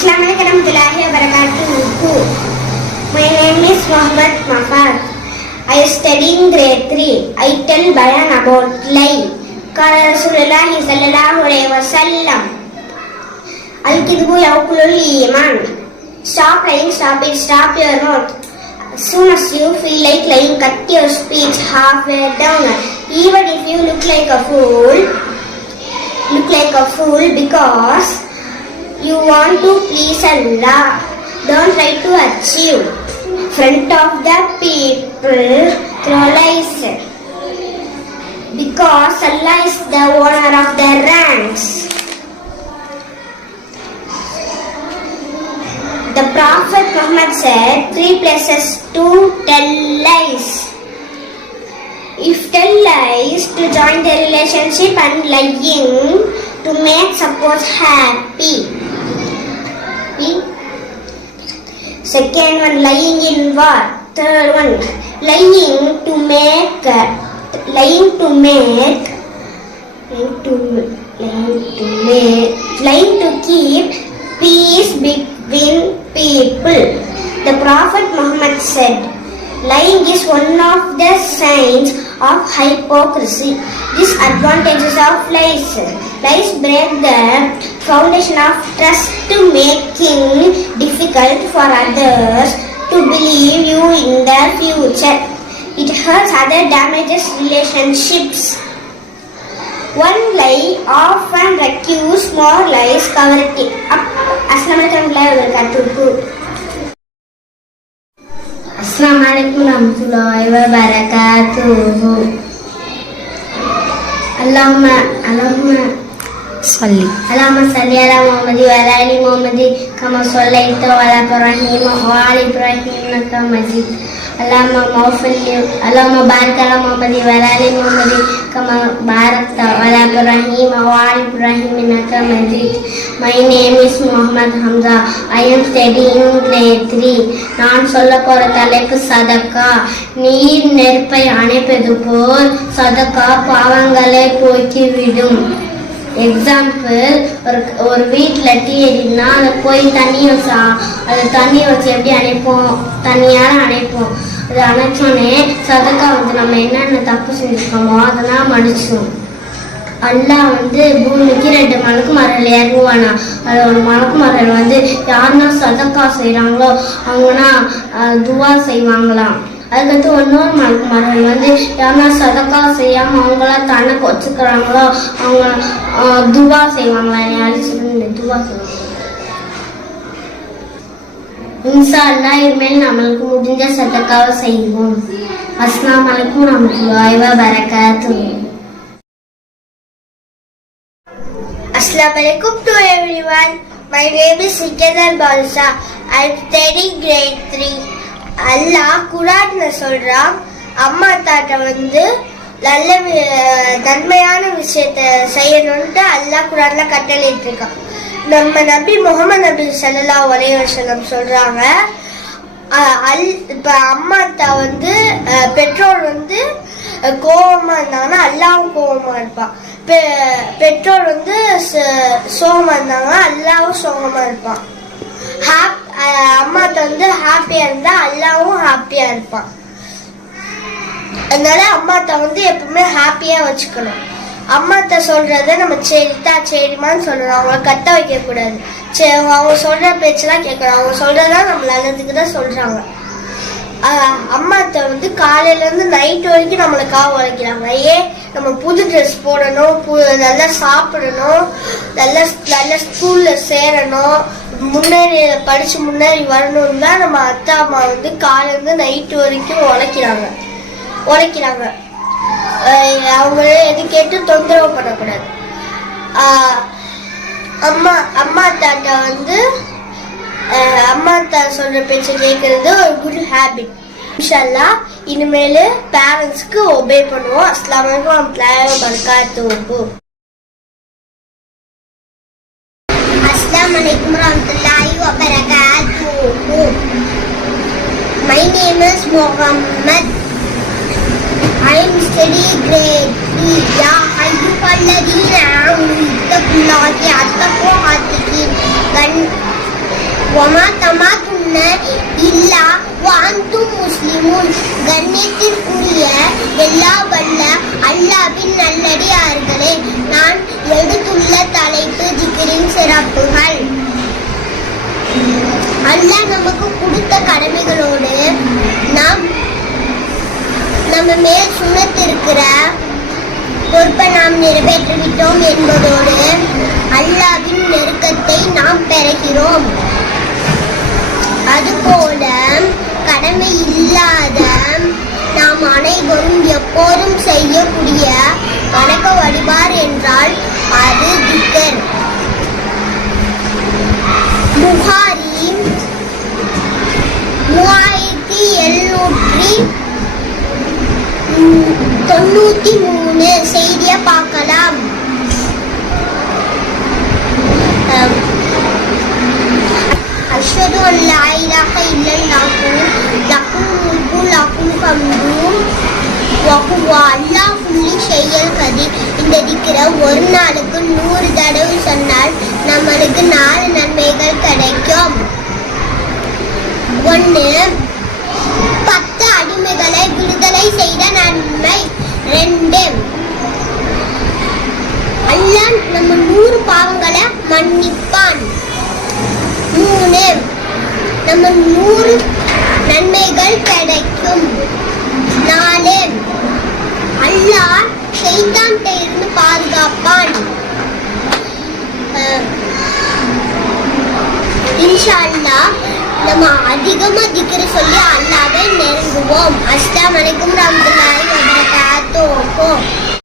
Assalamualaikum warahmatullahi wabarakatuh. My name is Muhammad Mafar. I am studying grade 3. I tell bayan about lie. Qala Rasulullah sallallahu alaihi wasallam. Al-kidbu yaqulul iman. Stop lying, stop it, stop your mouth. As soon as you feel like lying, cut your speech halfway down. Even if you look like a fool because you want to please Allah. Don't try to achieve front of the people through lies, because Allah is the owner of the ranks. The Prophet Muhammad said 3 places to tell lies. If tell lies to join the relationship, and lying to make suppose happy. Second one, lying in war. Third one, lying to keep peace between people. The Prophet Muhammad said, lying is one of the signs of hypocrisy. Disadvantages of lies. Lies break the foundation of trust, making difficult for others to believe you in the future. It hurts other, damages relationships. One lie often recurs more lies, cover it up. Assalamualaikum warahmatullahi wabarakatuh. Assalamualaikum warahmatullahi wabarakatuh. Allahumma salli ala Muhammad wa ala ali Muhammad kama sallaita ala Ibrahim wa ala Ibrahim innaka Majid. Allahumma barik ala Muhammad wa ala ali Muhammad kama barakta ala Ibrahim wa ala Ibrahim innaka Majid. My name is Muhammad Hamza. I am studying grade 3. நான் சொல்ல போற தலைப்பு சதக்கா. நீர் நெருப்பை அணைப்பது போல் சதக்கா பாவங்களை போக்கிவிடும். Example, ஒரு வீட்டில் டீ எரினா அதை போய் தண்ணியை வச்சு எப்படி அணைப்போம்? தண்ணியால் அணைப்போம். அது அணைச்சோன்னே சதக்கா நம்ம என்னென்ன தப்பு செஞ்சுருக்கோமோ அதெல்லாம் மன்னிச்சிடும். அல்லாஹ் பூமிக்கு 2 மலக்கு மரல் இறங்குவானா. அது ஒரு மலக்கு மரல் யாருன்னா சதக்கா செய்கிறாங்களோ அவங்கன்னா துவா செய்வாங்களாம். அதுக்கடுத்து இன்னொரு மலக்கு மரல் யாருன்னா சதக்கா செய்யாமல் அவங்களாம் தனக்கு வச்சுக்கிறாங்களோ அவங்க துவா செய்வாங்களா. என்னை அழிச்சிருந்து துவா செய்வாங்க. இன்ஷா அல்லாஹ் இனிமேல் நம்மளுக்கு முடிஞ்ச சதக்காவை செய்வோம். அஸ்ஸலாமு அலைக்கும் வரஹ்மத்துல்லாஹி வபரகாத்துஹு. Assalamualaikum to everyone. My name is Sikandar Balsa. I am studying grade 3. Allah குர்ஆன்ல சொல்றான், அம்மா தாட்ட நல்ல நன்மையான விஷயத்தை செய்யணும்னு அல்லாஹ் குர்ஆன்ல கட்டளையிட்டு இருக்கான். நம்ம நபி முகமது நபி ஸல்லல்லாஹு அலைஹி வஸல்லம் சொல்றாங்க, இப்ப அம்மா அத்தா பெற்றோர் கோபமா இருந்தாங்கன்னா அல்லாவும் கோபமா இருப்பான். பெற்றோர் சோகமா இருந்தாங்கன்னா அல்லாவும் சோகமா இருப்பான். அம்மா அத்தா ஹாப்பியா இருந்தா அல்லாவும் ஹாப்பியா இருப்பான். அதனால அம்மா அத்தா எப்பவுமே ஹாப்பியா வச்சுக்கணும். அம்மா அத்தா சொல்றத நம்ம சரித்தா சரிமான்னு சொல்லணும். அவங்கள கத்த வைக்க கூடாது. அவங்க சொல்ற பேச்செல்லாம் கேட்கணும். அவங்க சொல்றதெல்லாம் நம்ம நல்லதுக்கு தான் சொல்றாங்க. அம்மா அத்தா காலையில இருந்து நைட் வரைக்கும் நம்மளுக்காக உழைக்கிறாங்க. நம்ம புது ட்ரெஸ் போடணும், நல்லா சாப்பிடணும், நல்ல ஸ்கூல்ல சேரணும், படிச்சு முன்னேறி வரணும் தான் நம்ம அத்தா அம்மா காலையில இருந்து நைட் வரைக்கும் உழைக்கிறாங்க. அவங்கள எது கேட்டு தொந்தரவு பண்ணக்கூடாது. அம்மா அத்தாட்ட அம்மா அத்தா சொல்ற பேச்சை கேட்கறது ஒரு குட் ஹேபிட். இன்ஷா அல்லாஹ் இனிமேல் பேரண்ட்ஸ்க்கு ஒபே பண்ணுவோம். அஸ்ஸலாமு அலைக்கும் வரஹ்மத்துல்லாஹி வபரகாத்துஹு. Assalamu alaikum warahmatullahi wabarakatuh. My name is Muhammad. I am studying grade 3. Ya ayyuhalladhina amanu ittaqullaha haqqa tuqatih. வமா தமாதுன்ன இல்லா வாந்தும் முஸ்லிமுன். கண்ணியத்திற்குரிய எல்லா வல்ல அல்லாஹ்வின் நல்லடியார்களே, நான் எடுத்துள்ள தலைப்பு திக்ரின் சிறப்புகள். அல்லாஹ் நமக்கு கொடுத்த கடமைகளோடு நம்ம மேல் சுமத்திருக்கிற பொறுப்பை நாம் நிறைவேற்றிவிட்டோம் என்பதோடு அல்லாஹ்வின் நெருக்கத்தை நாம் பெறுகிறோம். அதுபோல கடமை இல்லாத நாம் அனைவரும் எப்போதும் செய்யக்கூடிய வணக்க வழிபாடு என்றால் அது திக்ர். புகாரி 3793 செய்தியை பார்க்கலாம். அஷ்ஹது அன் லா இலாஹ இல்லல்லாஹு லஹுல் முல்கு லஹுல் ஹம்து வ ஹுவ அலா குல்லி ஷைஇன் கதீர். இந்த திக்ரை ஒரு நாளுக்கு 100 தடவை சொன்னால் நம்மளுக்கு 4 நன்மைகள் கிடைக்கும். 1. 10 அடிமைகளை விடுதலை செய்த நன்மை. 2. அல்லாஹ் நம்ம 100 பாவங்களை மன்னிப்பான். 3. நம்ம 100 நன்மைகள் கிடைக்கும். 4. அல்லாஹ் ஷைத்தான்கிட்ட இருந்து பாதுகாப்பான். இன்ஷா அல்லாஹ் நம்ம அதிகமா திக்ர் சொல்லி அல்லாஹ்வை நெருங்குவோம். அஸ்ஸலாமு அலைக்கும் வரஹ்மத்துல்லாஹி வபரகாத்துஹு.